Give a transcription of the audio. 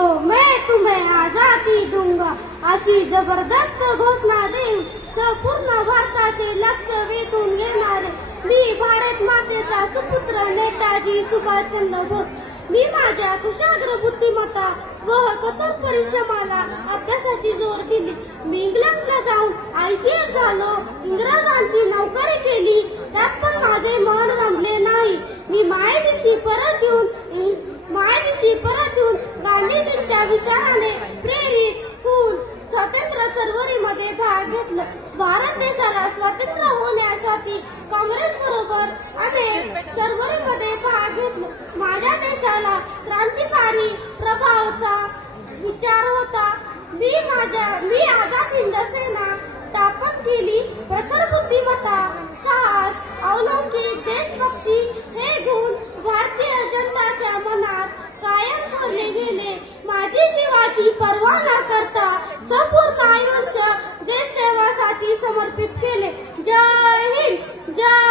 मैं तुम्हें आजादी दूंगा अशी जबरदस्त घोषणा देऊन संपूर्ण भारताचे लक्ष वेधून घेणारे मी भारत मातेचा सुपुत्र नेताजी सुभाषचंद्र बोस. मी माझ्या कुशाग्र बुद्धिमत्ता व कठोर परिश्रमाला अभ्यासाची जोर दिली. मी इंग्लंडला जाऊन ICS झालो, इंग्रजांची नोकरी केली, त्यात पण माझे मन रमले नाही. मी मायदेशी परत येऊन गांधीजींच्या विचाराने प्रेरित होऊन स्वातंत्र्य चळवळीमध्ये भाग घेतला. भारत देशाला स्वातंत्र्य होण्यासाठी काँग्रेस बरोबर अनेक चळवळीमध्ये भाग घेतला. माझ्या देशाला क्रांतिकारी प्रभावाचा विचार होता. मी आझाद हिंद सेना स्थापन केली. प्रखर बुद्धिमत्ता, साहस, अलौकिक देशभक्ती हे गुण भारतीय जनताच्या मनात कायम कोरले गेले. माझी जीवाची पर्वा न करता संपूर्ण आयुष्य देशसेवेसाठी समर्पित केले. जय हिंद. जय